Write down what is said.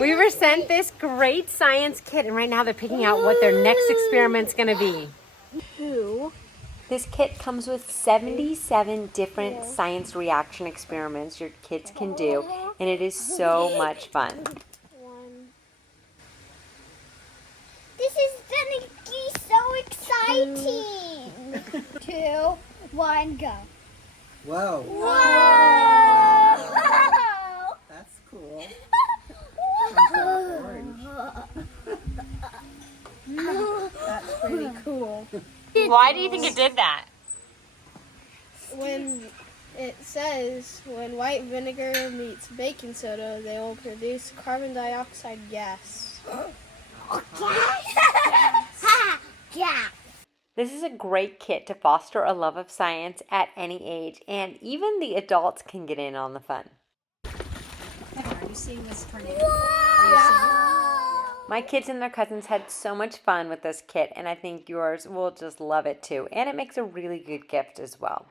We were sent this great science kit, and right now they're picking out what their next experiment's going to be. This kit comes with 77 different science reaction experiments your kids can do, and it is so much fun. This is gonna be so exciting. 2, 1, go. Whoa. Whoa! That's cool. Turns out orange. That's pretty cool. Why do you think it did that? When it says when white vinegar meets baking soda, they will produce carbon dioxide gas. Gas. This is a great kit to foster a love of science at any age, and even the adults can get in on the fun. Are you seeing this tornado? My kids and their cousins had so much fun with this kit, and I think yours will just love it too. And it makes a really good gift as well.